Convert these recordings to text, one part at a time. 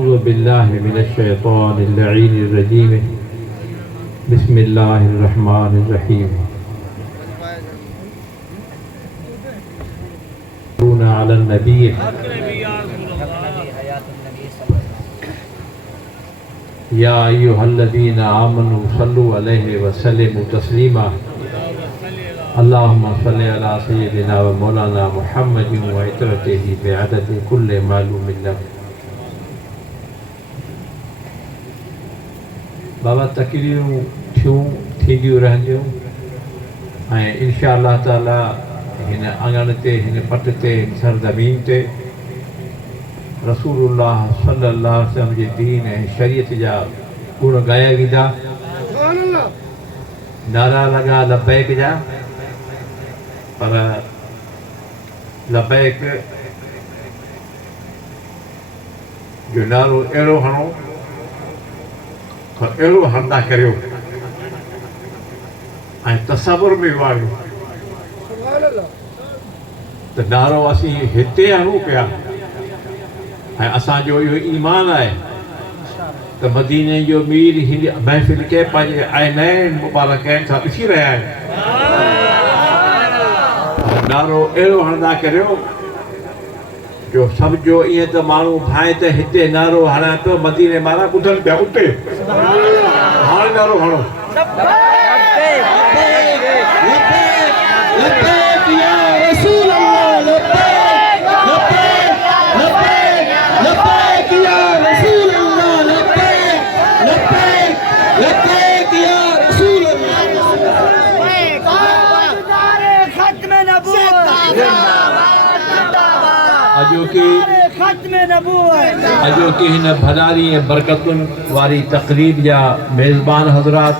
अऊज़ु बिल्लाहि मिनश्शैतानिर्रजीम बिस्मिल्लाहिर्रहमानिर्रहीम अलन नबी या अय्युहल्लज़ीना आमनू सल्लु अलैहि व सल्लिमू तस्लीमा अल्लाहुम्मा सल्लि अला सय्यिदिना व मौलाना मुहम्मदिन व इतरतिही बिअददि कुल्लि मालूमिन लक। बाबा तकरीरूं थींदियूं रहंदियूं ऐं इंशा अल्लाह ताला हिन आंगण ते हिन पट ते सरज़मीन ते रसूलुल्लाह सल्लल्लाहु अलैहि वसल्लम जे दीन ऐं शरीयत जा गुण ॻाया वेंदा, नारा लॻा लबैक जा, पर लबैक जो नारो अहिड़ो हणो अहिड़ो हंदा करियो ऐं तसवुर में वारियो त नारो असीं हिते हणूं पिया ऐं असांजो इहो ईमान आहे त मदीने जो मीर हिन महफ़िल खे पंहिंजे आइनैन मुबारकैन सां ॾिसी रहिया आहिनि। नारो अहिड़ो हणंदा करियो जो सम्झो ईअं त माण्हू भाए त हिते नारो हणां पियो मदीने वारा ॿुधनि पिया उते हाणे नारो हणो अजो की हिन भलारी ऐं बरकतुनि वारी तक़रीब जा मेज़बान हज़रात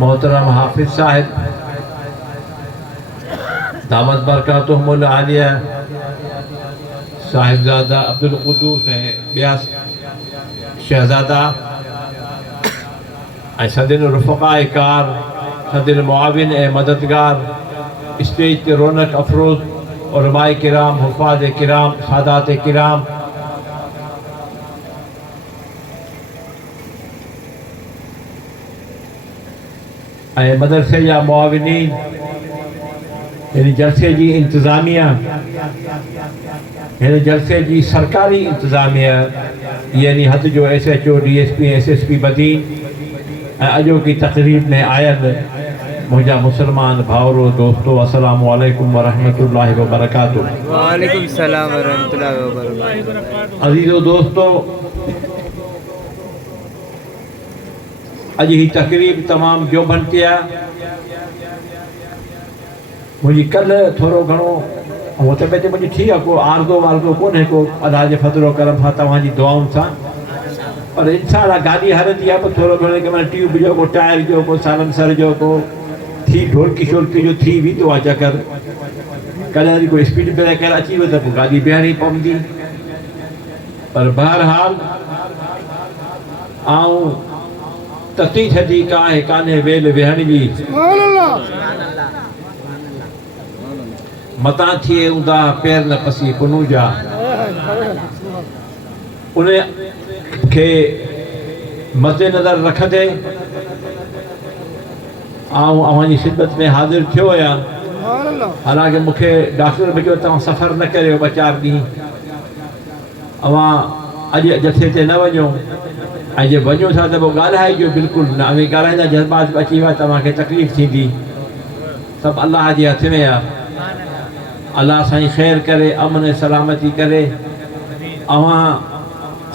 मोहतरम हाफ़िज़ साहिब दामत बरकातुहुमुल आलिया साहिबज़ादा अब्दुल क़ुद्दूस ऐं ॿिया शहज़ादा ऐं सदिन रुफ़क़ाए कार सदिन मुआविन ऐं मददगार स्टेज ते रौनक अफ़रोज़ उलमाए किराम हुफ़ाज़ किराम सादात किराम ऐं मदरसे जा मुआविनीन हिन जलसे जी इंतज़ामिया हिन जलसे जी सरकारी इंतज़ामिया यानी हद जो SHO DSP SSP बदीन ऐं अॼोकी तक़रीब में आयल मुझा मुसलमान भावरो दोस्तों अस्सलामु अलैकुम व रहमतुल्लाहि व बरकातुहू। वालेकुम सलाम व रहमतुल्लाहि व बरकातुहू। अज़ीज़ो दोस्तों, अॼु ही तक़रीब तमाम जोबन ते आहे। मुझी कल थोरो घणो वो तबियत मुझी ठीक है, को आर्दो वार्दो कोन्हे को अल्लाह जे फज़लो करम सां तव्हांजी दुआउनि सां, पर इंशाअल्लाह गाॾी हलंदी आहे, पोइ थोरो घणो कंहिं महिल ट्यूब जो को टायर जो को साइलेंसर जो को थी ढोलकी शोलकी जो थी वेंदो आहे चकर। कॾहिं कोई स्पीड ब्रेकर अची वियो त पोइ गाॾी बीहणी पवंदी। पर बहरहाल आऊं तती थधी कान्हे वेल वेहण जी, मतां थिए ऊंदा पैर न पसी पुनू जा, उन खे मद्देनज़र रखंदे आऊं अव्हांजी ख़िदमत में हाज़िर थियो आहियां। हालांकि मूंखे डॉक्टर बि चयो तव्हां सफ़र न करियो 2-4 ॾींहं, अव्हां अॼु जथे ते न वञो, ऐं जे वञो था त पोइ ॻाल्हाइजो बिल्कुलु न, अॻे ॻाल्हाईंदा जज़्बात बि अची विया तव्हांखे तकलीफ़ थींदी। सभु अलाह जे हथ में आहे। अलाह साईं ख़ैर करे, अमन सलामती करे। अव्हां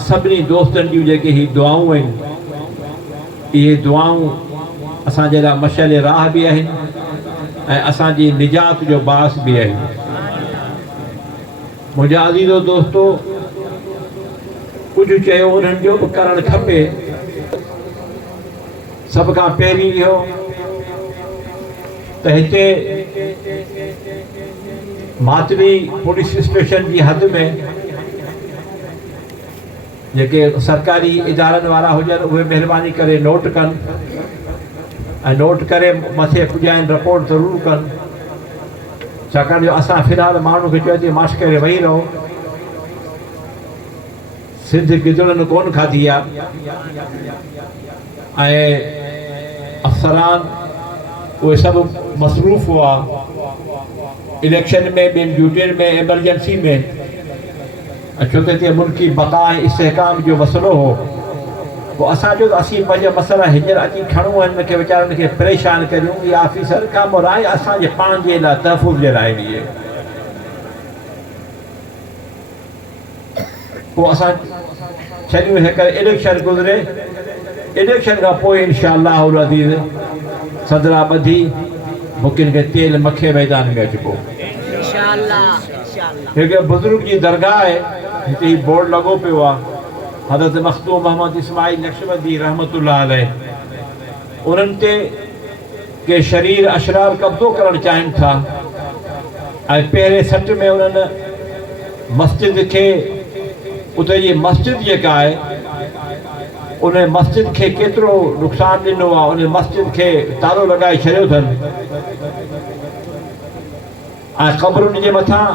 सभिनी दोस्तनि जूं जेके ही दुआऊं आहिनि, इहे दुआऊं असांजे लाइ मशअल राह बि आहिनि ऐं असांजी निजात जो बास बि आहिनि। मुंहिंजा अज़ीज़ो दोस्तो, कुझु चयो उन्हनि जो बि करणु खपे। सभ खां पहिरीं इहो त हिते मातवी पुलिस स्टेशन जी हद में जेके सरकारी इदारनि वारा हुजनि उहे महिरबानी करे नोट कनि ऐं नोट करे मथे पुॼाइनि, रिपोर्ट ज़रूरु कनि। छाकाणि जो असां फ़िलहाल माण्हू खे चयो मास्क करे वेही रहो, सिंध गिदड़नि कोन खाधी आहे ऐं अफ़सरान उहे सभु मसरूफ़ हुआ इलेक्शन में, ॿियनि ड्यूटियुनि में, एमरजेंसी में। छो त हिते मुल्की बक़ा ऐं इस्तेहकाम जो मसइलो हो। पोइ असां चयो त असीं पंहिंजा मसइला हींअर अची खणूं ऐं हिन खे वीचारनि खे परेशान करियूं। इहा ऑफिसर कमु आहे असांजे पाण जे लाइ तहफ़ुज़ जे लाइ बि आहे। पोइ असां छॾियूं हिन करे इलेक्शन गुज़रे। इलेक्शन खां पोइ इंशाअल्लाह अज़ीज़ सदरा ॿधी मुकिन खे तेल मखे मैदान में अचिबो। हिकु बुज़ुर्ग जी दरगाह आहे, हिते ही बोर्ड लॻो पियो आहे, हज़रत मखदूम मोहम्मद इस्माइल नक्शबंदी रहमतुल्लाह अलैह। उन्हनि ते के शरीर अशरार कब्ज़ो करणु चाहिनि था ऐं पहिरें सट में उन्हनि मस्जिद खे, उते जी मस्जिद जेका आहे उन मस्जिद खे केतिरो नुक़सानु ॾिनो आहे, उन मस्जिद खे तालो लॻाए छॾियो अथनि ऐं क़बरुनि जे मथां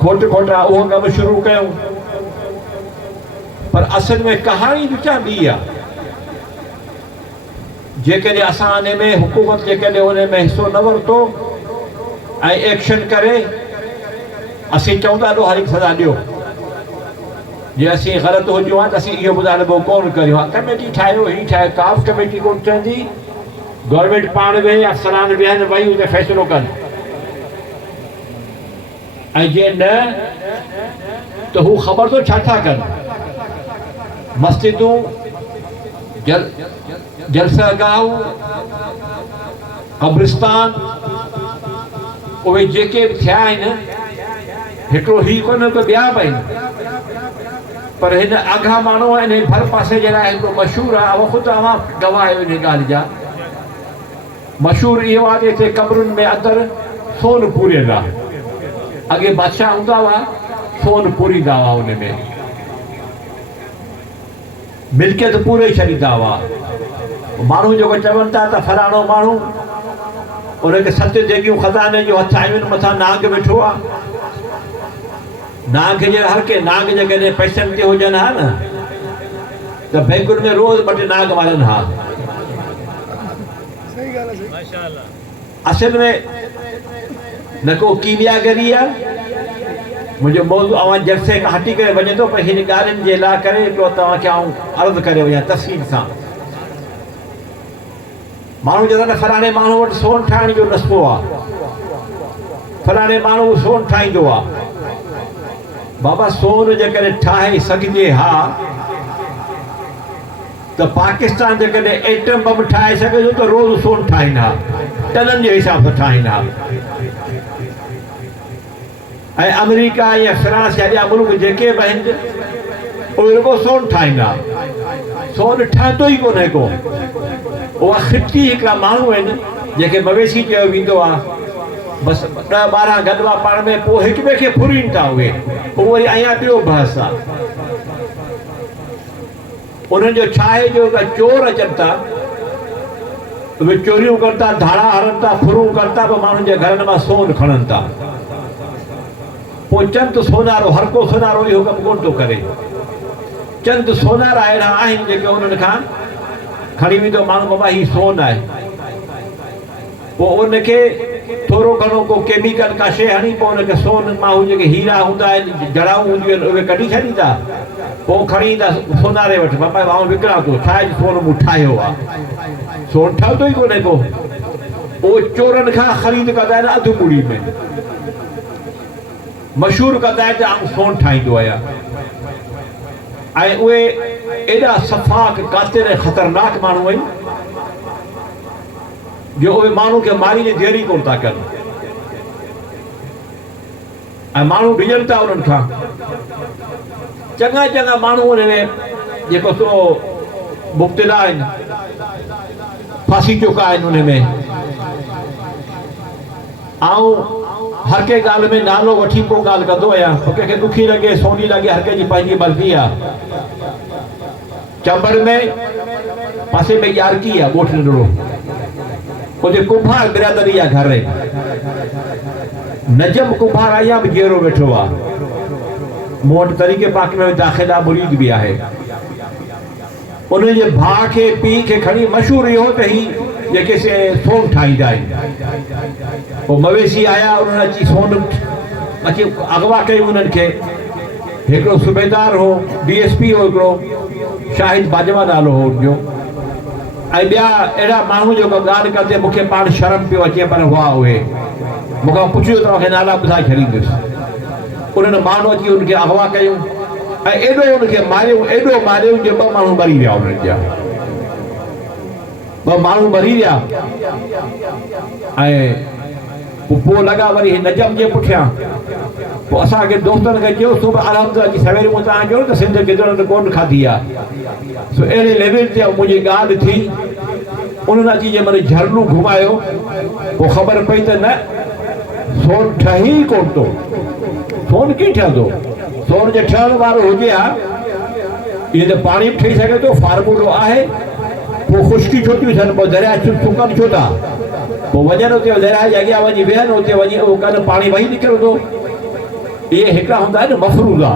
खोट खोटा उहो कमु शुरू कयूं। पर असल में कहाणी वीचां ॿी आहे। जेकॾहिं असां उन में हुकूमत जेकॾहिं उन में हिसो न वरितो ऐं एक्शन करे असीं चऊं था ॾो हर हिकु सज़ा ॾियो। जे असीं ग़लति हुजूं हा त असीं इहो ॿुधाइबो कोन करियो आहे। कमेटी ठाहियो, हीअ ठाहे, काफ़ कमेटी कोन ठहंदी। गवर्नमेंट पाण वेहे, अफ़सरान वेहनि, वही उते फ़ैसिलो कनि। ऐं जे न त हू ख़बर थो छा था कनि। मस्जिदूं, जलसागाहूं, क़ब्रिस्तान, उहे जेके बि थिया आहिनि, हिकिड़ो ही कोन त ॿिया बि आहिनि। पर हिन आघा माण्हू आहिनि भर पासे जे लाइ हिकिड़ो मशहूरु आहे, उहो ख़ुदि अवां गवाह आहियो इन ॻाल्हि जा। मशहूरु इहो आहे त हिते क़बरुनि में अंदरि सोन पूरियल आहे। अॻे बादशाह हूंदा हुआ, सोन पूरींदा हुआ, उन में मिल्कियत पूरे छॾींदा हुआ। माण्हू जेको चवनि था त फलाणो माण्हू उनखे 7 जॻहियूं खज़ाने जो हथ आहियूं, मथां नाग वेठो आहे। नाग जे हर के नाग जेकॾहिं पैसनि ते हुजनि हा न त बैंकुनि में रोज़ 2 नाग मारनि हा। असल में न को कीमियागरी आहे। मुंहिंजो मौज़ू अवां जलसे खां हटी करे वञे थो, पर हिन ॻाल्हियुनि जे लाइ करे हिकिड़ो तव्हांखे आउं अर्ज़ु करे वञा तफ़सील सां। माण्हू चवंदा आहिनि फलाणे माण्हू वटि सोन ठाहिण जो नस्को आहे, फलाणे माण्हू सोन ठाहींदो आहे। बाबा सोन जेकॾहिं ठाहे सघिजे हा त पाकिस्तान जेकॾहिं एटम बम ठाहे सघे थो त रोज़ सोन ठाहीनि हा, टननि जे हिसाब सां ठाहीनि हा। ऐं अमेरिका या फ्रांस या ॿिया मुल्क जेके बि आहिनि उहे रुॻो सोन ठाहींदा। सोन ठहंदो ई कोन्हे को। उहा खिटी हिकिड़ा माण्हू आहिनि जेके मवेशी चयो वेंदो आहे, बसि 10-12 गॾिवा पाण में, पोइ हिक ॿिए खे फुरीनि था उहे। पोइ वरी अञा ॿियो बहस आहे। उन्हनि जो छा आहे जो चोर अचनि था, उहे चोरियूं कनि था, धाड़ा हणनि था, फुरूं कनि था, पोइ माण्हुनि जे घरनि मां सोन खणनि था। पोइ चंद सोनारो, हर को सोनारो इहो कमु कोन थो करे। चंद सोनारा अहिड़ा आहिनि जेके उन्हनि खां खणी वेंदो माण्हू, बाबा हीउ सोन आहे। पोइ उनखे थोरो घणो को केमिकल का शइ हणी, पोइ उनखे सोन मां हू जेके हीरा हूंदा आहिनि, जड़ाऊं हूंदियूं आहिनि, उहे कढी छॾींदा। पोइ खणी ईंदा सोनारे वटि, बाबा मां विकिणां थो, छा आहे सोन मूं ठाहियो आहे। सोन ठहंदो ई कोन्हे को। उहो चोरनि खां ख़रीद कंदा आहिनि अधु मूड़ी में, मशहूरु कंदा आहिनि त आउं सोन ठाहींदो आहियां। ऐं उहे एॾा सफ़ाक कातिर ऐं ख़तरनाक माण्हू आहिनि जो उहे माण्हू खे मारी जी देरी कोन था कनि। ऐं माण्हू डिॼनि था उन्हनि खां। चङा चङा माण्हू उन में जेको सो मुब्तिला आहिनि, फांसी चुका आहिनि उन में। आउं हर कंहिं ॻाल्हि में नालो वठी पोइ ॻाल्हि कंदो आहियां। कंहिंखे दुखी लॻे, सोनी लॻे, हर कंहिंजी पंहिंजी मर्ज़ी आहे। चंबड़ में पासे में यारकी आहे, ॻोठ नंढिड़ो, उते कुंभार बिरादरी आहे घर। नजम कुंभार अञा बि घेरो वेठो आहे। मूं वटि तरीक़े पाक में दाख़िला मुरीद बि आहे। उन जे भाउ खे पीउ खे खणी मशहूरु इहो त ही जेके से सोन ठाहींदा आहिनि। पोइ मवेशी आया, उन्हनि अची सोन अची अगवा कयूं उन्हनि खे। हिकिड़ो सूबेदार हो, DSP हो हिकिड़ो, शाहिद बाजवा नालो हो हुनजो, ऐं ॿिया अहिड़ा माण्हू जेको ॻाल्हि कंदे मूंखे पाण शर्म पियो अचे, पर हुआ उहे। मूंखां पुछियो तव्हांखे नाला ॿुधाए छॾींदुसि। उन्हनि माण्हू अची हुनखे अगवा कयूं ऐं एॾो हुनखे मारियूं, एॾो मारियूं जो 2 माण्हू मरी विया उन्हनि जा। 2 माण्हू मरी विया। ऐं पोइ लॻा वरी नजम जे पुठियां। पोइ असांखे दोस्तनि खे चयो सुबुह अलहमदुलिल्लाह जी सवेर मूं तव्हां चयो त सिंध गिदड़नि कोन खाधी आहे। सो अहिड़े लेवल ते मुंहिंजी ॻाल्हि थी। उन्हनि अची जंहिं महिल झरनू घुमायो, पोइ ख़बर पई त न, सोन ठही ई कोन थो। सोन कीअं ठहंदो? सोन जे ठहण वारो हुजे हा, इहे त पाणी बि ठही सघे थो, फार्मूलो आहे। पोइ ख़ुश्की छो थियूं थियनि? पोइ दरिया सुकनि छो था? पोइ वञनि उते दरिया जे अॻियां वञी वेहनि, उते वञी उहो कनि, पाणी वही निकिरंदो। इहे हिकिड़ा हूंदा आहिनि मफ़रूज़ा।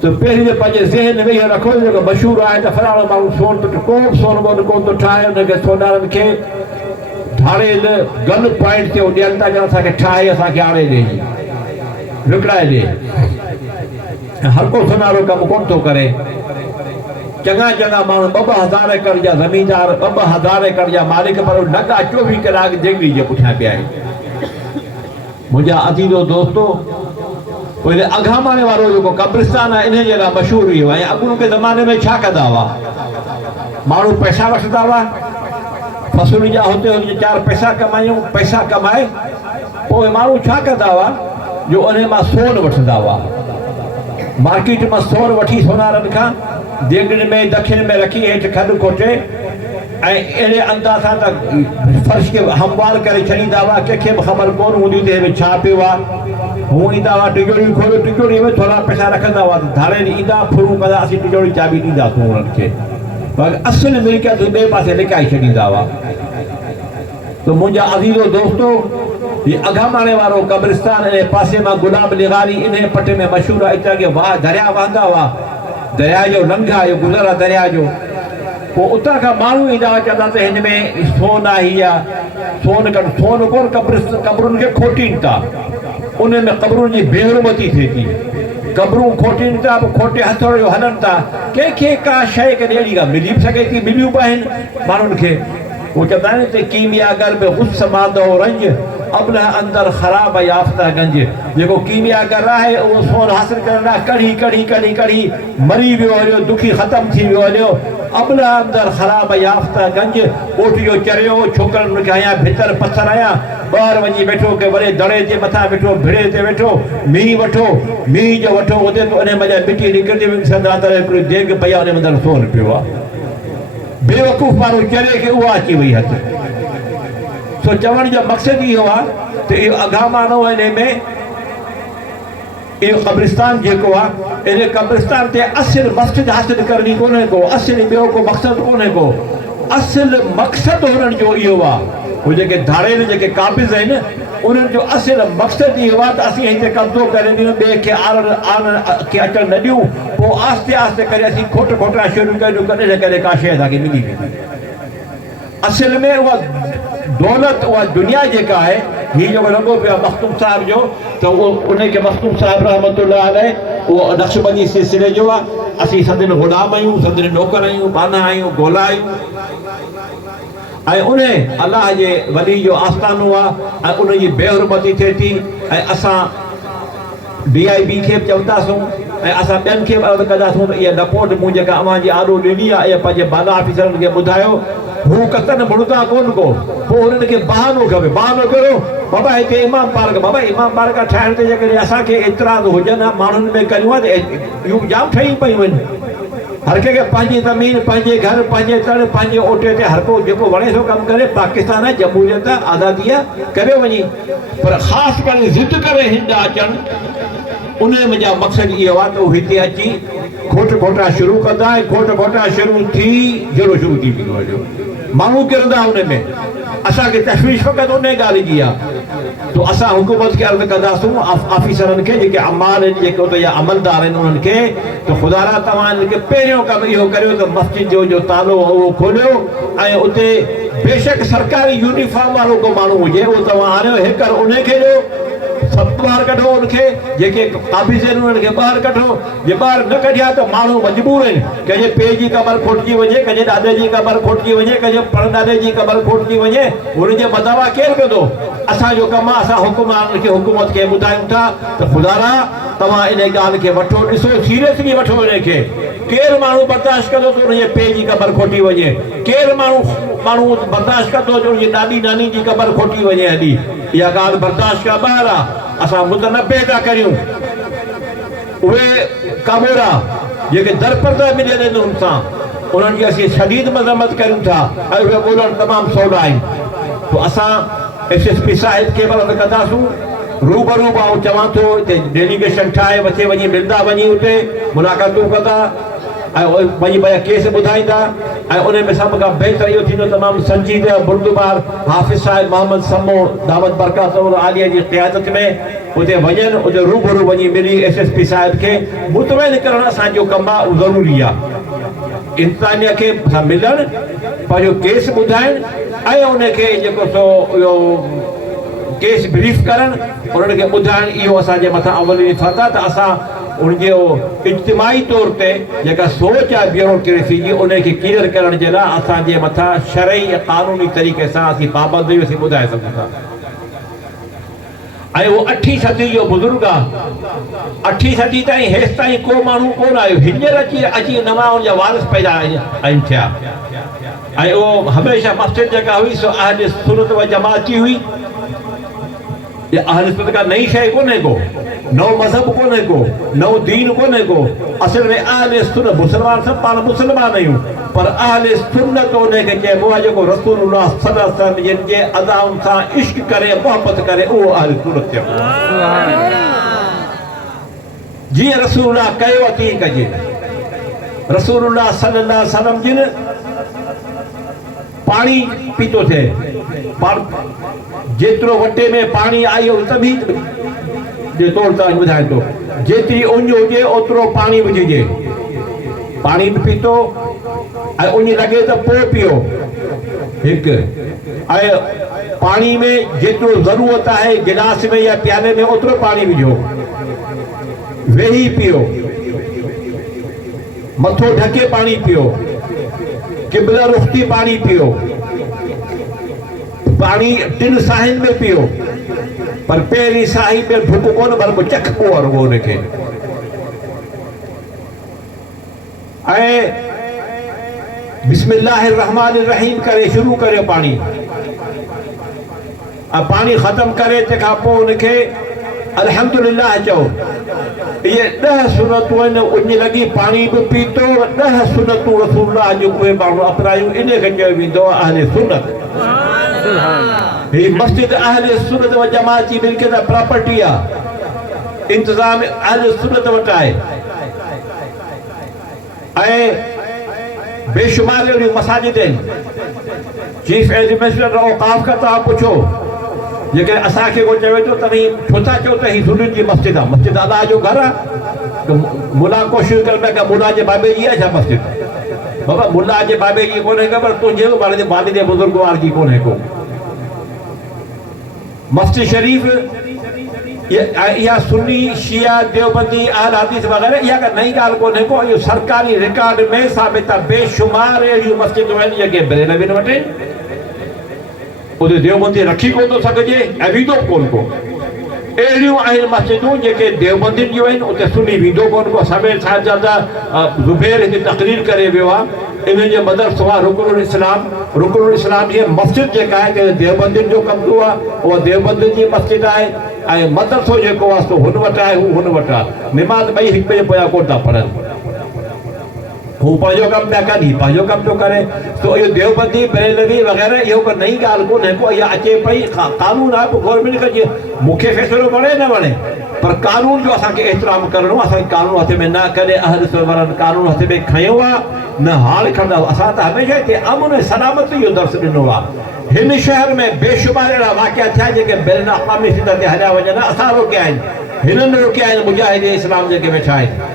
त पहिरीं त पंहिंजे ज़हन में इहो रखो जेको मशहूरु आहे त फलाणो माण्हू सोन को सोन कोन थो ठाहे। हुनखे सोनारनि खे धाड़ेल गन पॉइंट ते ॾियनि था, ॼण असांखे ठाहे असांखे आणे ॾे, विकिणाए ॾे। हर को सोनारो कमु कोन थो करे। चङा चङा माण्हू 2-2 हज़ार एकड़ जा ज़मीनदार, 2-2 हज़ार एकड़ जा मालिक, पर लॻा 24 कलाक जंगली जे पुठियां पिया आहिनि। मुंहिंजा अज़ीज़ो दोस्तो, पोइ अघामाणे वारो जेको कब्रिस्तान आहे, इन जे लाइ मशहूरु इहो आहे। अॻूणे के ज़माने में छा कंदा हुआ? माण्हू पैसा वठंदा हुआ, फसुल जा हुते 4 पैसा कमायूं, पैसा कमाए पोइ माण्हू छा कंदा हुआ जो उन मां सोन वठंदा हुआ। मार्केट मां सोन वठी सोनारनि खां देगड़ियुनि में दखिण में रखी हेठि खॾु खोटे ऐं अहिड़े अंदाज़ सां त फर्श खे हमवार करे छॾींदा हुआ। कंहिंखे बि ख़बर कोन हूंदी त हिन छा पियो आहे। हू ईंदा हुआ, टिजोड़ियूं खोलियो, टिजोड़ीअ में थोरा पैसा रखंदा हुआ, धाड़े ईंदा, फुरूं कंदा, असीं टिजोड़ी चाबी ॾींदासीं उन्हनि खे। पर असुल मिल्कियत ॿिए पासे लिकाए छॾींदा हुआ। त मुंहिंजा अज़ीज़ो दोस्तो, हीउ अघामाणे वारो कब्रिस्तान जे पासे मां गुलाब निगारी इन पट में मशहूरु आहे। हितां के वाह दरिया वहंदा हुआ, दरिया जो लंघा इहो गुज़र आहे दरिया जो। पोइ उतां खां माण्हू ईंदा हुआ, चवंदा त हिन में सोन आहे, या सोन कनि। सोन कोन, कब्रुनि खे खोटीनि था, उन में कब्रुनि जी बेहरमती थिए थी। कब्रूं खोटीनि था, पोइ खोटे हथोड़े जो हलनि था। कंहिंखे का शइ कॾहिं अहिड़ी का मिली बि सघे थी, मिलियूं बि आहिनि माण्हुनि खे। वो चवंदा आहिनि त कीमियागर में गुस्स मांदो रंज, अबल अंदर ख़राब याफ़्ता गंज। जेको कीमियागर आहे उहो सोन हासिल करण लाइ कढ़ी कढ़ी कढ़ी कढ़ी मरी वियो हलियो, दुखी ख़तमु थी वियो हलियो। अबल अंदर ख़राब याफ़्ता गंज। ओटियो चरियो, छोकिरनि खे आया भितर पथर आया, ॿाहिरि वञी वेठो के वरी दड़े जे मथां वेठो, भिड़े ते वेठो, मींहुं वठो, मींहुं जो वठो, उते उन मज़ा मिटी निकिरंदी विसंदा त हिकिड़ी देग पई आहे, उन मंदरु सोन पियो आहे। बेवकूफ़ माण्हू चरे खे उहा अची वई हथ। सो चवण जो मक़सदु इहो आहे त इहो अघामाणो हिन में इहो कब्रिस्तान जेको आहे, इन कब्रिस्तान ते असुल मक़सदु हासिल करणी कोन्हे को, असुल ॿियो को मक़सदु कोन्हे को। असुल मक़सदु हुननि जो इहो आहे। उहे जेके धाड़ेल जेके क़ाबिज़ आहिनि, उन्हनि जो असुल मक़सदु इहो आहे त असीं हिते कब्ज़ो करे ॾियूं, ॿिए खे आन खे अचणु न ॾियूं। पोइ आस्ते आस्ते करे असीं खोटणा शुरू कयूं, कॾहिं न कॾहिं का शइ असांखे मिली वेंदी। असुल में उहा दौलत, उहा दुनिया जेका आहे, हीउ जेको लॻो पियो आहे मख़्तूम साहिब जो, त उहो उनखे मख़्तूम साहिब रहमतुल्लाह अलैह उहो नक्शबंदी सिलसिले जो आहे। असीं संदनि ग़ुलाम आहियूं, संदनि नौकर आहियूं, बाना आहियूं, गोला आहियूं। ऐं उन अलाह जे वली जो आस्थानो आहे, ऐं उन जी बेहरमती थिए थी। ऐं असां DIB खे बि चवंदासूं, ऐं असां ॿियनि खे बि अर्ज़ु कंदासूं त इहा रिपोर्ट मूं जेका अव्हां जी आॾो ॾिनी आहे, इहा पंहिंजे बाला ऑफिसरनि खे ॿुधायो। हू कतन मुड़दा कोन को, पोइ हुननि खे बहानो खपे। बहानो कयो, बाबा हिते इमाम पार्क, बाबा इमाम पार्क ठाहिण ते जेकॾहिं असांखे एतिराज़ हुजनि माण्हुनि में करियूं आहे त इहो जाम ठही पयूं आहिनि। हर कंहिंखे पंहिंजी ज़मीन, पंहिंजे घर, पंहिंजे तण, पंहिंजे ओटे ते हर को जेको वणे थो कमु करे। पाकिस्तान आहे, जमहूरियत आहे, आज़ादी आहे, करे वञी। पर ख़ासि करे ज़िद करे हिंद अचनि, उन मुंहिंजा मक़सदु इहो आहे त उहो हिते अची खोटा शुरू कंदा। ऐं खोटा शुरू थी जहिड़ो शुरू थी वेंदो आहे, माण्हू किरंदा उन में। असांखे तशवीश फ़क़ति उन ॻाल्हि जी आहे तो असां हुकूमत खे अर्ज़ु कंदासूं ऑफिसरनि खे जेके अमाल आहिनि जेके उते या अमलदार आहिनि उन्हनि खे त ख़ुदा रा तव्हां हिन खे पहिरियों कमु इहो करियो त मस्जिद जो तालो उहो खोलियो ऐं उते बेशक सरकारी यूनिफॉर्म वारो को माण्हू हुजे उहो तव्हां आणियो हेकर उन खे ॾियो सभु ॿाहिरि कढो उनखे जेके क़ाबिज़ आहिनि उन्हनि खे ॿाहिरि कढो जे ॿाहिरि न कढिया त माण्हू मजबूर आहिनि कंहिंजे पीउ जी क़बर खोटिजी वञे कंहिंजे ॾाॾे जी क़बर खोटिजी वञे कंहिंजे परॾाॾे जी क़बर खोटिजी वञे हुनजे मदावा केरु कंदो असांजो कमु आहे असां हुकुमरान खे हुकूमत खे ॿुधायूं था त ख़ुदा रा तव्हां इन ॻाल्हि खे वठो ॾिसो सीरियसली वठो इन खे केरु माण्हू बर्दाश्त कंदो त हुनजे पीउ जी क़बर खोटी वञे केरु माण्हू बर्दाश्त कंदो जो हुनजी ॾाॾी नानी जी क़बर खोटी वञे हली इहा ॻाल्हि बर्दाश्त खां ॿाहिरि आहे असां मुतनबे था करियूं उहे कामोरा जेके दरपर्दा मिलियल आहिनि उन सां उन्हनि जी असीं शदीद मज़म्मत करियूं था ऐं उहे ॻोल्हणु तमामु सवला आहिनि पोइ असां SSP साहिब खे मदद कंदासूं रूबरू मां चवां थो हिते डेलीगेशन ठाहे मथे वञी मिलंदा वञी उते मुलाक़ातूं कंदा ऐं वञी पंहिंजा केस ॿुधाईंदा ऐं उन में सभ खां बहितर इहो थींदो तमामु संजीदह बुर्दबार हाफ़िज़ साहिब मोहम्मद समो दावत बरकात आलिया जी क़यादत में उते वञनि उते रूबरू वञी मिली SSP साहिब खे मुतमइन करणु असांजो कमु आहे उहो ज़रूरी आहे इंसानियत खे सां मिलणु पंहिंजो केस ॿुधाइणु ऐं उनखे जेको सो इहो केस ब्रीफ करणु उन्हनि खे ॿुधाइणु इहो असांजे मथां अवली फर्ज़ आहे त असां उनजो इज्तिमाही तौर ते जेका सोच आहे ब्यूरोक्रेसी जी उनखे क्लियर करण जे लाइ असांजे मथां शरई ऐं क़ानूनी तरीक़े सां असीं पाबंदियूं असीं ॿुधाए सघूं था ऐं उहो 8वीं सदी जो बुज़ुर्ग आहे 8वीं सदी ताईं हेसि ताईं को माण्हू कोन आयो हींअर अची नवां उनजा वारिस पैदा आहिनि थिया ऐं उहो हमेशह मस्जिद जेका हुई सो अहल सुन्नत व जमात जी हुई ये अहल सुन्नत का नई शइ कोन्हे को नओं मज़हब कोन्हे को नओं दीन कोन्हे को असल में अहल सुन्नत मुस्लमान सभु पाण मुस्लमान आहियूं पर अहल सुन्नत उनखे चइबो आहे जेको रसूलुल्लाह सल्लल्लाहु अलैहि वसल्लम जिन जे अदाउनि सां इश्क करे मोहबत करे उहो अहल सुन्नत चइबो आहे जीअं रसूलुल्लाह कयो तीअं कजे रसूलुल्लाह सल्लल्लाहु अलैहि वसल्लम जिन पानी पीतो थिए जेतिरो वटे में पानी आयो तभी जे तौर ते ॿुधाए थो जेतिरी उञ हुजे ओतिरो पाणी विझिजे पाणी बि पीतो ऐं उञ लॻे त पोइ पियो हिकु ऐं पाणी में जेतिरो ज़रूरत आहे गिलास में या प्याले में ओतिरो पाणी विझो वेही पियो मथो ढके पाणी पियो क़िबला रुख़ थी पाणी पियो पाणी 3 साहिनि में पियो पर पहिरीं साही में भुख कोन पर चखबो आहे रुॻो हुनखे ऐं बिस्मिल्लाहिर रहमानिर रहीम करे शुरू करियो पाणी ऐं पाणी ख़तमु करे तंहिंखां पोइ हुनखे अल्हम्दुलिल्लाह चओ ये 10 सुनतूं आहिनि उञ लॻी पाणी बि पीतो 10 सुनतूं रसूलुल्लाह जो उहे माण्हू अपनायूं इनखे चयो वेंदो आहे अहले सुन्नत ही मस्जिद अहले सुन्नत व जमात जी मिल्कियत प्रॉपर्टी आहे इंतज़ाम अहले सुन्नत वटि आहे ऐं बेशुमार अहिड़ियूं मसाजिद आहिनि चीफ एडमिनिस्ट्रेटर औक़ाफ़ खां तव्हां पुछो जेकॾहिं असांखे को चवे थो तव्हीं छो था चओ त ही सुन्नत जी मस्जिद आहे मस्जिद अलाह जो घर आहे त मुला कोशिशि करे पिया कि मुला जे बाबे जी आहे छा मस्जिद बाबा मुला जे बाबे जी कोन्हे ख़बर तुंहिंजे वालिद बुज़ुर्गवार जी कोन्हे को मस्जिद शरीफ़ इहा सुन्नी शिया देवबंदी अहल हदीस वग़ैरह इहा का नई ॻाल्हि कोन्हे को इहो सरकारी रिकॉर्ड में साबित आहे बेशुमार अहिड़ियूं मस्जिदूं आहिनि जेके बेरेलविन वटि उते देवबंदी रखी कोन थो सघिजे ऐं वेंदो कोन को अहिड़ियूं आहिनि मस्जिदूं जेके देवबंदियुनि जूं आहिनि उते सुन्नी वेंदो कोन को समेर साहिबजादा ज़ुबैर हिते तक़रीर करे वियो आहे इन जे मदरसो आहे रुकनुल इस्लाम जी मस्जिद जेका आहे देवबंदियुनि जो कमज़ो आहे उहा देवबंदियुनि जी मस्जिद आहे ऐं मदरसो जेको आहे सो हुन वटि आहे हू हुन वटि आहे निमाज़ ॿई हिक ॿिए जे पोयां कोन था पढ़नि हू पंहिंजो कमु पिया कनि पंहिंजो कमु पियो करे तो इहो देवबंदी बरेलवी वग़ैरह इहो को नई ॻाल्हि कोन्हे को इहा अचे पई कानून आहे पोइ गवर्नमेंट खे मूंखे फ़ैसिलो वणे न वणे पर कानून जो असांखे एतिराम करिणो आहे असांखे कानून हथ में न कॾहिं अहल सुलवरनि कानून हथ में खयो आहे न हाणे खणंदा असां त हमेशह हिते अमन सलामती जो दर्स ॾिनो आहे हिन शहर में बेशुमार अहिड़ा वाक़िया थिया जेके बैन अक़वामी सिध ते हलिया वञनि असां रोकिया आहिनि हिननि रोकिया आहिनि मुजाहिद इस्लाम जेके वेठा आहिनि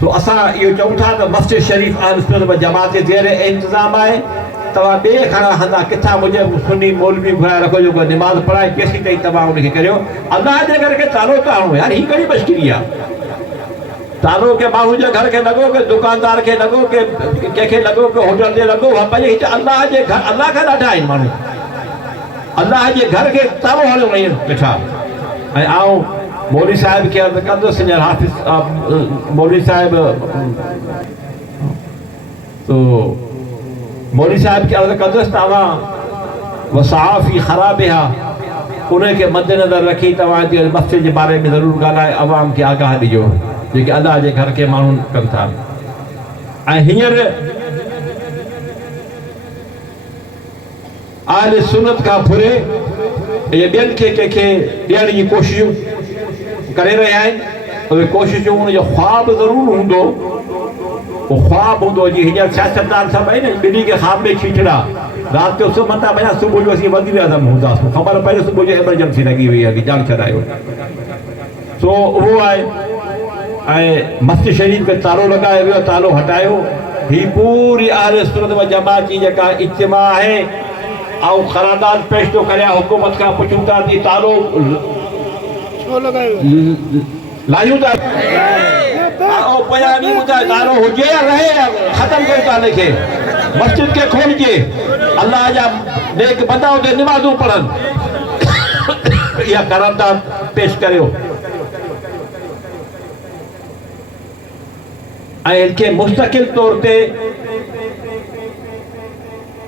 तो असां इहो चऊं था त मस्जिद शरीफ़ अहल सुन्नत व जमात जे ज़ेर इंतज़ाम आहे तव्हां ॿिए खणा हंधा किथां मुंहिंजे सुन्नी मौलवी घुराए रखो जेको निमाज़ पढ़ाए केसी ताईं तव्हां उनखे करियो अल्लाह जे घर खे तालो त हणो यार हीअ कहिड़ी मुश्किली आहे तालो के माण्हू जे घर खे लॻो के दुकानदार खे लॻो के कंहिंखे लॻो के होटल ते लॻो पंहिंजे हिते अल्लाह जे घर अल्लाह खां ॾाढा आहिनि माण्हू अल्लाह जे घर खे तालो हणियो वञनि वेठा ऐं आऊं मौलवी साहिब खे अर्ज़ु कंदुसि हाफ़िज़ मौलवी साहिब तो मौलवी साहिब खे अर्ज़ु कंदुसि तव्हां वसाफ़ी ख़राबिहा उनखे मद्देनज़र रखी तव्हां जे मस्जिद जे बारे में ज़रूरु ॻाल्हाए अवाम खे आगाह ॾिजो जेके अल्लाह जे घर खे माण्हू कनि था ऐं हींअर अहल सुन्नत खां फुरे इहे ॿियनि खे कंहिंखे ॾियण जी कोशिशूं करे रहिया आहिनि उहे कोशिशूं उनजो ख़्वाब ज़रूरु हूंदो उहो ख़्वाब हूंदो जीअं हींअर सियासतदान सभु आहिनि ॿिन्ही खे ख़्वाब में छीठड़ा राति जो सुम्हनि था वञा सुबुह जो असीं वज़ीर आज़म हूंदासीं ख़बर पए सुबुह जो एमरजेंसी लॻी वई आहे जान छॾायो सो उहो आहे ऐं मस्जिद शरीफ़ खे तालो लॻायो वियो तालो हटायो ही पूरी अहल सुन्नत व जमात जी जेका इज्तिमा आहे ऐं क़रारदाद पेश थो करियां हुकूमत खां पुछूं था कि तालो लायूं था बयानी ॿुधाए तालो हुजे या रहे ख़तमु कयो ताले खे मस्जिद खे खोलिजे अल्लाह जा नेक बंदा हुते निमाज़ूं पढ़नि इहा क़रारदाद पेश करियो ऐं इनखे मुस्तक़िल तौर ते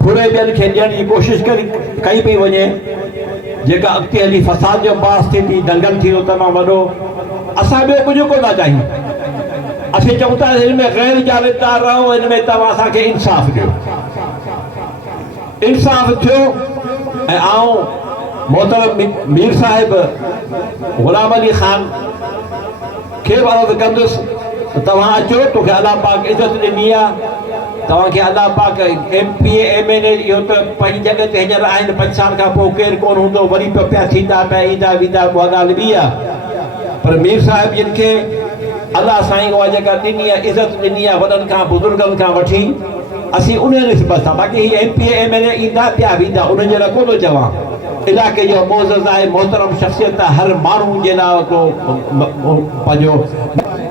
फुरे ॿियनि खे ॾियण जी कोशिशि कई पई वञे जेका अॻिते हली फ़साद जो बास थिए थी दंगल थींदो तमामु वॾो असां ॿियो कुझु कोन था चाहियूं असीं चऊं था हिन में ग़ैर जानिबदार रहो हिन में तव्हां असांखे इंसाफ़ ॾियो इंसाफ़ थियो ऐं आऊं मोहतरम मीर साहिब ग़ुलाम अली ख़ान खे अर्ज़ु कंदुसि तव्हां अचो तोखे अलाह पाक इज़त ॾिनी आहे तव्हांखे अलाह पाक MP MLA इहो त पंहिंजी जॻह ते हींअर आहिनि 5 साल खां पोइ केरु कोन हूंदो वरी पिया थींदा पिया ईंदा वेंदा उहा ॻाल्हि ॿी आहे पर मीर साहिब जिन खे अलाह साईं उहा जेका ॾिनी आहे इज़त ॾिनी आहे वॾनि खां बुज़ुर्गनि खां वठी असीं उन निस्बत सां बाक़ी हीअ MP MLA ईंदा पिया वेंदा उन्हनि जे लाइ कोन चवां इलाइक़े जो मोज़ज़ आहे मोहतरम शख़्सियत आहे हर माण्हू जे लाइ पंहिंजो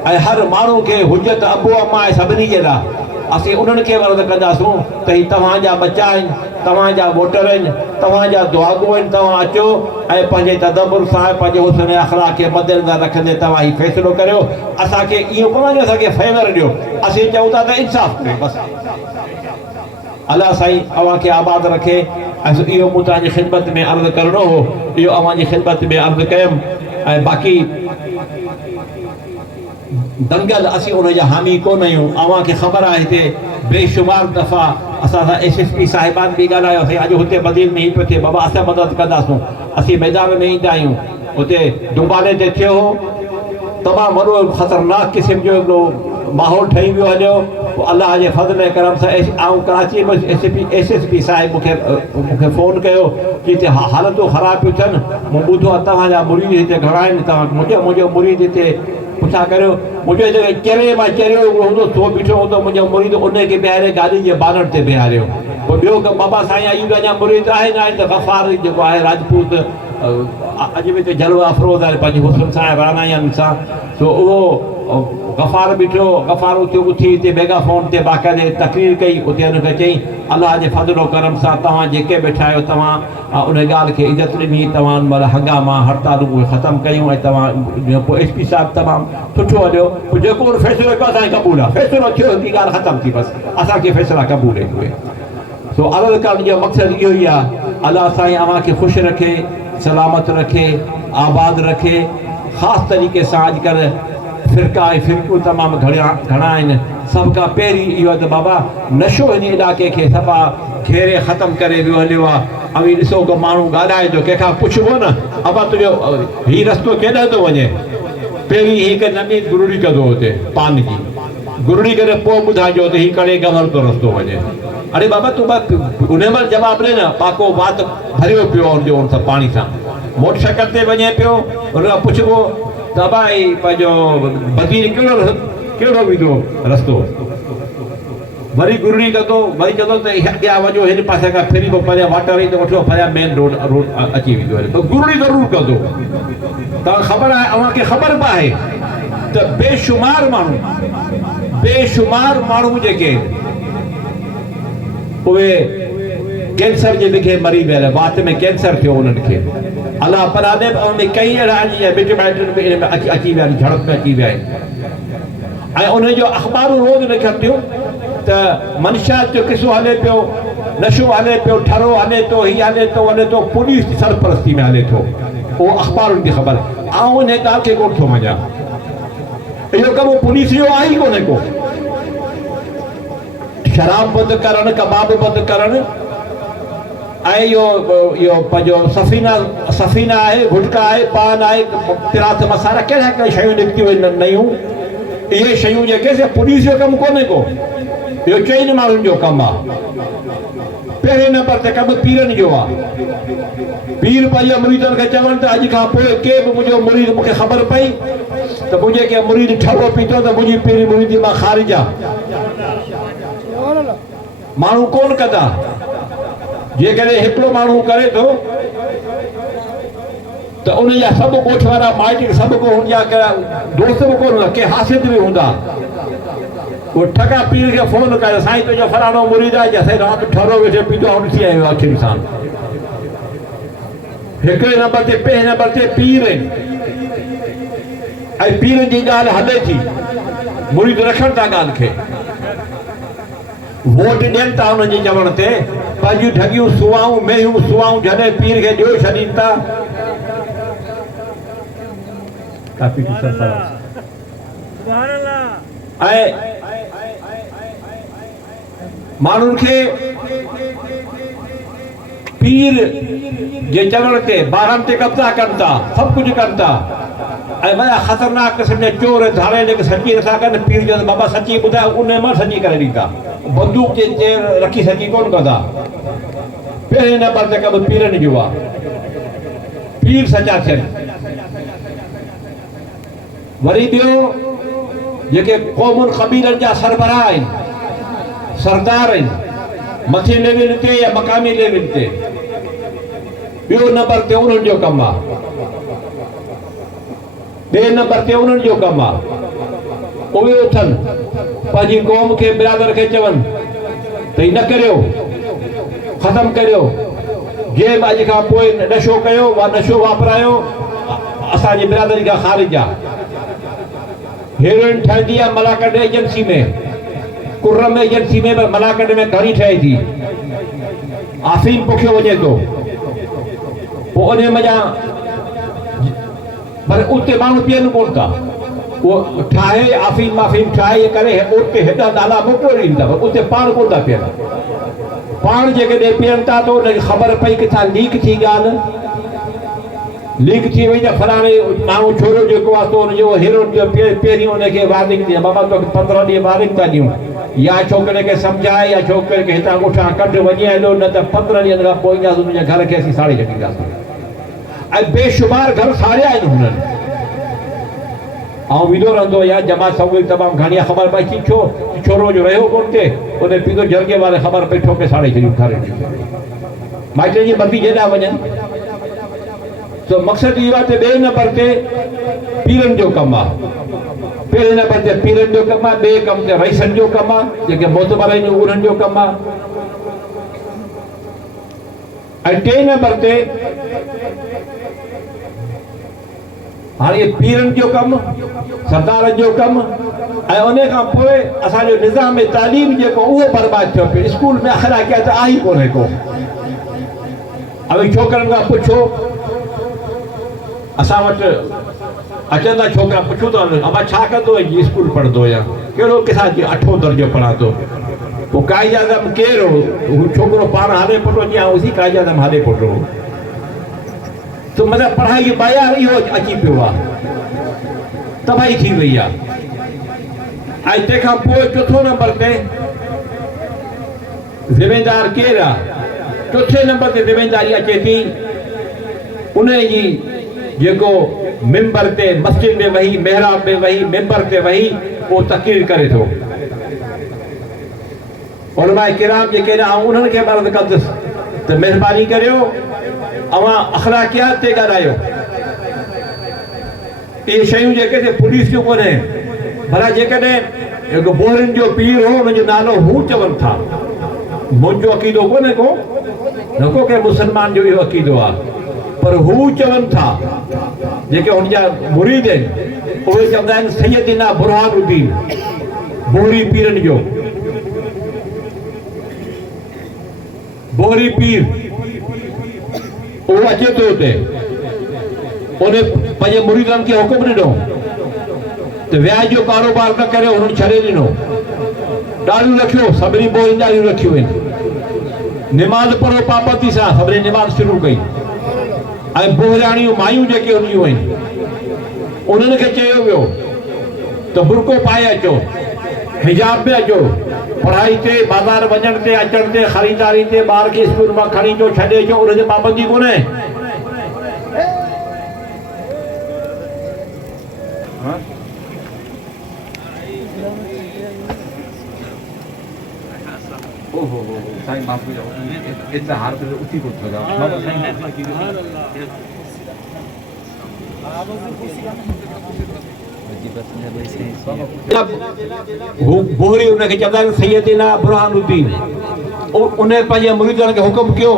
ऐं हर माण्हू खे हुजत अबो अमा आहे सभिनी जे लाइ असीं उन्हनि खे अर्ज़ु कंदासूं त ही तव्हांजा बचा आहिनि तव्हांजा वोटर आहिनि तव्हांजा दुआगो आहिनि तव्हां अचो ऐं पंहिंजे तदब्बुर सां पंहिंजे हुस्न अख़लाक़ खे मद्देनज़र रखंदे तव्हां ही फ़ैसिलो करियो असांखे इहो कोन आहे असांखे फेवर ॾियो असीं चऊं था त इंसाफ़ कयो बसि अलाह साईं अव्हांखे आबाद रखे ऐं इहो मूं तव्हांजी ख़िदमत में अर्ज़ु करिणो हो इहो अव्हांजी ख़िदमत में अर्ज़ु कयुमि ऐं बाक़ी दंगल असीं उनजा हामी कोन आहियूं अव्हांखे ख़बर आहे हिते बेशुमार दफ़ा असां सां SSP साहिबान बि ॻाल्हायोसीं अॼु हुते मदीन में ई पियो थिए बाबा असां मदद कंदासूं असीं मैदान में ईंदा आहियूं हुते दुबाले ते थियो हो तमामु वॾो ख़तरनाक क़िस्म जो हिकिड़ो माहौल ठही वियो हलियो पोइ अलाह जे फज़ल ऐं करम सां आऊं कराची में SSP साहिब मूंखे फ़ोन कयो कि हिते हालतूं ख़राब पियूं थियनि मूं ॿुधो आहे तव्हांजा मुरीद हिते घणा आहिनि तव्हां मुंहिंजो मुरीद हिते पुछा करियो मुंहिंजो जेके चेरे मां चेरियो हूंदो सो बीठो हूंदो मुंहिंजो मुरीद उनखे बीहारे गाॾी जे बानर ते बीहारियो पोइ ॿियो बाबा साईं आयूं अञा मुरीद आहे न त गफ़ार जेको आहे राजपूत अॼु बि हिते जलवा अफ़रोज़ आहे पंहिंजी हुस्न सां राणायनि सां सो उहो गफ़ार बीठो गफ़ार उते उथी हिते मेगाफोन ते बाक़ाइदे तक़रीर कई उते हुनखे चई अलाह जे फज़लो करम सां तव्हां जेके वेठा आहियो तव्हां उन ॻाल्हि खे इज़त ॾिनी तव्हां महिल हंगामा हड़तालूं उहे ख़तमु कयूं ऐं तव्हां पोइ SP साहिबु तमामु सुठो हलियो पोइ जेको फ़ैसिलो कयो असांखे क़बूल आहे फ़ैसिलो थियो ॿी ॻाल्हि ख़तमु थी बसि असांखे फ़ैसिला क़बूल आहिनि उहे सो अर्ज़ु करण जो मक़सदु इहो ई आहे अलाह साईं अव्हांखे ख़ुशि रखे सलामत रखे आबाद रखे ख़ासि तरीक़े सां अॼुकल्ह फ़िरका ऐं फ़िरकूं तमामु घणा आहिनि। सभ खां पहिरीं इहो त बाबा नशो हिन इलाइक़े खे सफ़ा घेरे ख़तमु करे वियो हलियो आहे। अवी ॾिसो को माण्हू ॻाल्हाए थो, कंहिंखां पुछिबो न अबा तुंहिंजो हीउ रस्तो केॾांहुं थो वञे, पहिरीं हिकु नंढी गुरुड़ी कंदो हुते पान जी गुरुड़ी करे पोइ ॿुधाइजो त हीउ कड़े गमर थो रस्तो वञे। अरे बाबा तूं उन महिल जवाबु ॾे न, पाको वात भरियो पियो हुनजो हुन सां पाणी सां, मोटरसाइकिल ते वञे पियो, हुन खां पुछिबो त भाई पंहिंजो बदीर कहिड़ो विधो रस्तो, वरी गुरुड़ी कंदो, वरी चवंदो त अॻियां वञो हिन पासे खां फिरी पोइ परियां वाटर वेही त वठो परियां मेन रोड अची वेंदो हले, त गुरुड़ी ज़रूरु कंदो। तव्हां ख़बर आहे, अव्हांखे ख़बर बि आहे त बेशुमार माण्हू जेके उहे कैंसर जे विघे मरी वियल, वात में कैंसर थियो उन्हनि खे, अलाह परादे उन कई अहिड़ा मिट माइटनि में अची विया आहिनि, झड़प में अची विया आहिनि। ऐं उनजो अख़बारूं रोज़ निकिरंदियूं त मंशात जो किसो हले पियो, नशो हले पियो, ठरो हले थो, हीउ हले थो, पुलिस जी सरपरस्ती में हले थो, उहो अख़बारुनि जी ख़बर। आउं इन ॻाल्हि खे कोन थो मञा, इहो कमु पुलिस जो आहे ई कोन्हे को। शराब बंदि करणु, कबाब बंदि करणु, ऐं इहो पंहिंजो सफ़ीना आहे, गुटका आहे, पान आहे, तिराथ मसाला, कहिड़ा कहिड़ा शयूं निकितियूं आहिनि नयूं, इहे शयूं जेके से पुलिस जो कमु कोन्हे को, इहो चइनि माण्हुनि जो कमु आहे। पहिरें नंबर ते कमु पीरनि जो आहे। पीर पंहिंजे मुरीदनि खे चवनि त अॼु खां पोइ के बि मुंहिंजो मुरीद मूंखे ख़बर पई त मुंहिंजे के मुरीद ठरो पीतो त मुंहिंजी पहिरीं मुरीदी मां ख़ारिज आहे। माण्हू कोन कंदा, जेकॾहिं हिकिड़ो माण्हू करे थो त उनजा सभु ॻोठ वारा माइट सभु को हुनजा दोस्त बि कोन हूंदा, के हासिद बि हूंदा, उहो ठका पीर खे फ़ोन करे, साईं तुंहिंजो फलाणो मुरीद आहे, साईं राति ठरो वेठे पीतो आहे, ॾिसी आयो आहे अखियुनि सां। हिकिड़े नंबर ते पहिरें नंबर ते पीर आहिनि, ऐं पीर जी ॻाल्हि हले थी, मुरीद रखनि था ॻाल्हि खे, वोट ॾियनि था हुननि जे चवण ते, पंहिंजूं ठगियूं सुवाऊं मेहियूं सुवाऊं जॾहिं पीर खे ॾियो छॾीनि था। ऐं माण्हुनि खे पीर जे चवण ते ॿारनि ते कब्ज़ा कनि था, सभु कुझु कनि था, ऐं वॾा ख़तरनाक क़िस्म जा चोर धारे जेके सची नथा कनि, पीर जो बाबा सची ॿुधाए उन मां सची करे ॾींदा, बंदूक जे रखी सची कोन कंदा। पहिरें नंबर ते कमु पीरनि जो आहे, पीर सचा थियनि। वरी ॿियो जेके क़ौमुनि क़बीलनि जा सरबराह आहिनि, सरदार आहिनि, मथे लेवल ते या मक़ामी लेवल ते, ॿियो नंबर ते उन्हनि जो कमु आहे। ॿिए नंबर ते उन्हनि जो कमु आहे, उहे उथनि पंहिंजी क़ौम खे बिरादर खे चवनि त हीउ न करियो, ख़तमु करियो, जंहिं अॼु खां पोइ नशो कयो वा नशो वापरायो असांजी बिरादरी खां ख़ारिज आहे। हेरोइन ठहंदी आहे मलाकंड एजेंसी में, कुर्रम एजेंसी में, मलाकंड में घणी ठहे थी, आफ़ीम पोखियो वञे थो, पोइ उन मज़ा पर उते माण्हू पीअनि कोन था, उहो ठाहे आफ़ीम माफ़ीम ठाहे करे उते हेॾा नाला मोकिले ॾींदा, पर उते पाण कोन था पीअनि। पाण जेकॾहिं पीअनि था त उनखे ख़बर पई किथां लीक थी ॻाल्हि, लीक थी वई त फलाणे माण्हू छोरो जेको आहे तो हुनजो हीरो पहिरीं हुनखे वार्निंग ॾिए, बाबा तोखे 15 ॾींहं वार्निंग था ॾियूं, या छोकिरे खे सम्झाए या छोकिरे खे हितां उठां कढ वञी हलियो, न त 15 ॾींहंनि खां पोइ ईंदासीं हुनजे घर खे असीं साड़े छॾींदासीं। ऐं बेशुमार घर साड़िया आहिनि हुननि, ऐं विधो रहंदो या जमात सभु तमामु घणी ख़बर पई थी, छोरो जो रहियो कोन थिए, उन पीतो जरगे वारे ख़बर पई ठोके साड़े छॾियूं घर माइटनि जी मर्ज़ी जेॾा वञनि। तो मक़सदु इहो आहे त ॿिए नंबर ते पीरनि जो कमु आहे, पहिरें नंबर ते पीरनि जो कमु आहे, ॿिए कम ते रईसनि जो कमु आहे, जेके मोतबर आहिनि उन्हनि जो कमु आहे, ऐं टे नंबर ते हाणे पीरनि जो कमु, सरदारनि जो कमु, ऐं उन खां पोइ असांजो निज़ाम तालीम जेको उहो बर्बादु थियो पियो, स्कूल में अख़लाक़ियात आहे ई कोन्हे को। अभी छोकरनि खां पुछो, असां वटि अचंदा छोकिरा पुछूं था अबा छा कंदो आहे स्कूल पढ़ंदो या कहिड़ो किथां जी 8हों दर्जो पढ़ा थो पोइ काइद आज़म केरु हू छोकिरो पाण हले पुटो जी उसी काइद आज़म हले पुटो तो मतिलबु पढ़ाई जो ॿाहिरि इहो अची पियो आहे तबाही थी वई आहे ऐं तंहिंखां पोइ चोथों नंबर ते ज़िमेदार केरु आहे चौथे नंबर ते ज़िमेदारी अचे थी उन जी जेको मिंबर ते मस्जिद में वही मेहराब में वही मिंबर ते वही वो तक़रीर करे थो उलमाए किराम जेके उन्हनि खे मर्द कंदुसि त महिरबानी करियो अवां अख़लाक़ियात ते ॻाल्हायो इहे शयूं जेके पुलिस जो कोन्हे भला जेकॾहिं जेको बोरिन जो पीर हो हुनजो नालो हू चवनि था मुंहिंजो अक़ीदो कोन्हे को न को के मुस्लमान जो इहो अक़ीदो आहे पर हू चवनि था जेके हुनजा मुरीद आहिनि उहे चवंदा आहिनि सैयदना बुरहानुद्दीन बोहरी पीरनि जो बोहरी पीर उहो अचे थो हुते उन पंहिंजे मुरीदनि खे हुकुम ॾिनो त व्याज जो कारोबार न करे हुननि छॾे ॾिनो ॾाढ़ियूं रखियो सभिनी बोरियुनि ॾाढ़ियूं रखियूं आहिनि निमाज़ पढ़ो पाबंदी सां सभिनी निमाज़ शुरू कई ऐं बोहरियाणियूं मायूं जेके हूंदियूं आहिनि उन्हनि खे चयो वियो त बुरको पाए अचो हिजाब में अचो पढ़ाई ते बाज़ार वञण ते अचण ते ख़रीदारी ते ॿार खे स्कूल मां खणी अचो छॾे अचो उनजी पाबंदी कोन्हे साईं माफ़ी एतिरा हार उथी कोन सघां बोहरी उनखे चवंदा आहिनि सैयदना बुरहानुद्दीन उन पंहिंजे मुरीदनि खे हुकुम कयो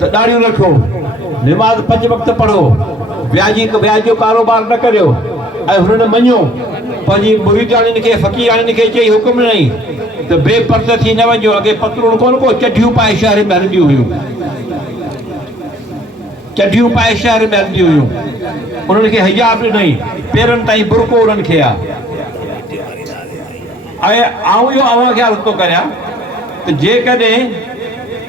त ॾाढ़ियूं रखो निमाज़ 5 वक़्त पढ़ो व्याज जो कारोबार न करियो ऐं हुननि मञियो पंहिंजी मुरीदाणियुनि खे फ़क़ीराणियुनि खे चई हुकुम ॾिनई त बेपर्द थी न वञो अॻे पतलून कोन को चढियूं पाए शहर में हलंदियूं हुयूं चढियूं पाए शहर में हलंदियूं हुयूं उन्हनि खे हिजाब ॾिनई पेरनि ताईं बुरको उन्हनि खे आहे ऐं आउं इहो अव्हां खे अर्ज़ु थो करियां त जेकॾहिं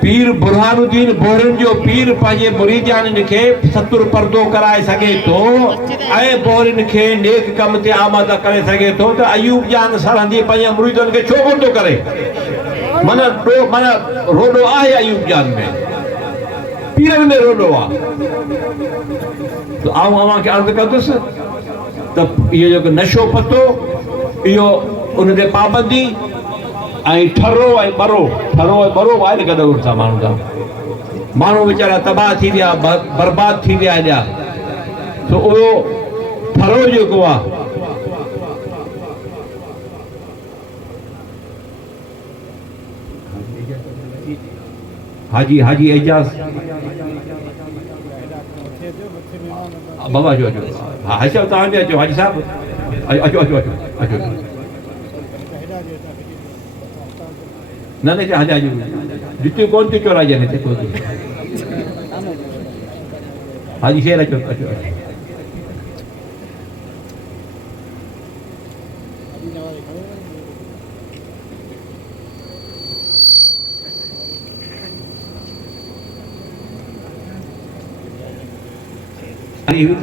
पीर बुरहानुद्दीन बोहरियुनि जो पीर पंहिंजे मुरीदाणियुनि खे सतुर पर्दो कराए सघे थो ऐं बोहरियुनि खे नेक कम ते आमादा करे सघे थो त अयूब जान सरहंदी पंहिंजे मुरीदनि खे छो कोन थो करे माना रोडो आहे अयूब जान में पीरनि में रोडो आहे त आउं अव्हां खे अर्ज़ु कंदुसि त इहो जेको नशो पतो इहो उन ते पाबंदी ऐं ठरो ऐं ॿरो आहे न गॾु उठा माण्हू जा माण्हू वीचारा तबाह थी विया बर्बाद थी विया हेॾा त उहो ठरो जेको आहे हाजी एजाज़ बाबा अचो हा हाजी साहिबु तव्हां बि अचो हाजी साहिबु अचो न हज़ार जुतियूं कोन थियूं चोराइजनि हिते कोन हाजी शेर अचो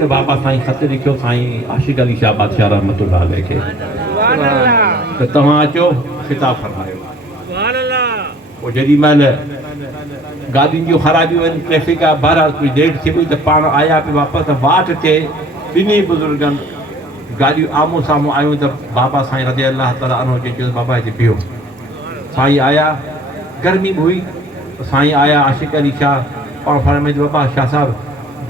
बाबा साईं ख़त लिखियो साईं आशिक़ अली शाह बादशाह रहमतुल्लाह अलैह खे त तव्हां अचो ख़िताब फरमायो पोइ जेॾी महिल गाॾियुनि जूं ख़राबियूं आहिनि ट्रैफिक आहे बहरहाल कोई देरि थी वई त पाण आया पिया वापसि वाट ते ॿिन्ही बुज़ुर्गनि गाॾियूं आम्हूं साम्हूं आयूं त बाबा साईं रज़ी अलाह ताला अन्हु चयो बाबा हिते बीहो साईं आया गर्मी बि हुई साईं आया आशिक़ अली शाह पाण फरमाईंदो बाबा शाह साहिबु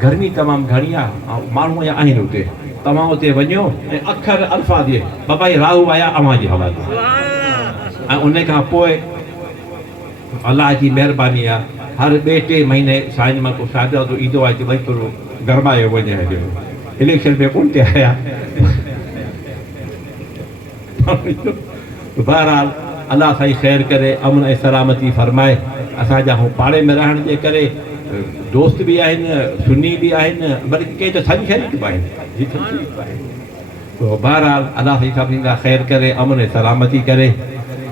गर्मी तमामु घणी आहे ऐं माण्हू अञा आहिनि हुते तव्हां उते वञो ऐं अखर अल्फाज़ बाबा ही राहू आया अव्हां जे हवाले ऐं उन खां पोइ अलाह जी महिरबानी आहे हर ॿिए 3 महीने साईं मां को शादी ईंदो आहे त भई थोरो गरमायो वञे इलेक्शन में कोन थिया आया बहरहाल अल्लाह साईं ख़ैर करे अमन ऐं सलामती फरमाए असांजा हू पाड़े में रहण जे करे दोस्त बि आहिनि, सुन्नी बि आहिनि, बल्कि के त साॻी शरीक बि आहिनि, जी शरीक बि आहिनि। तो बहरहाल अलाह साईं सभिनी जा ख़ैर करे, अमन ऐं सलामती करे।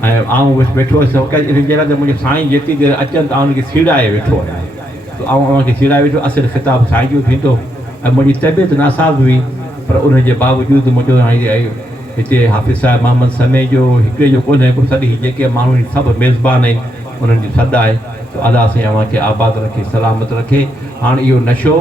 ऐं आउं वेठो हुअसि इन जे लाइ त मुंहिंजो साईं जेतिरी देरि अचनि त उनखे सीड़ाए वेठो आहियां, त आउं उनखे सीड़ाए वेठो। असुलु ख़िताबु साईं जो थींदो ऐं मुंहिंजी तबियत नासाज़ हुई, पर उनजे बावजूदि मुंहिंजो हिते हाफ़िज़ साहिबु मोहम्मद समय जो हिकिड़े जो कोन्हे, सॼी जेके माण्हू सभु मेज़बान आहिनि उन्हनि जी सॾु आहे। त अलाह साईं अव्हांखे आबाद रखे, सलामत रखे। हाणे इहो नशो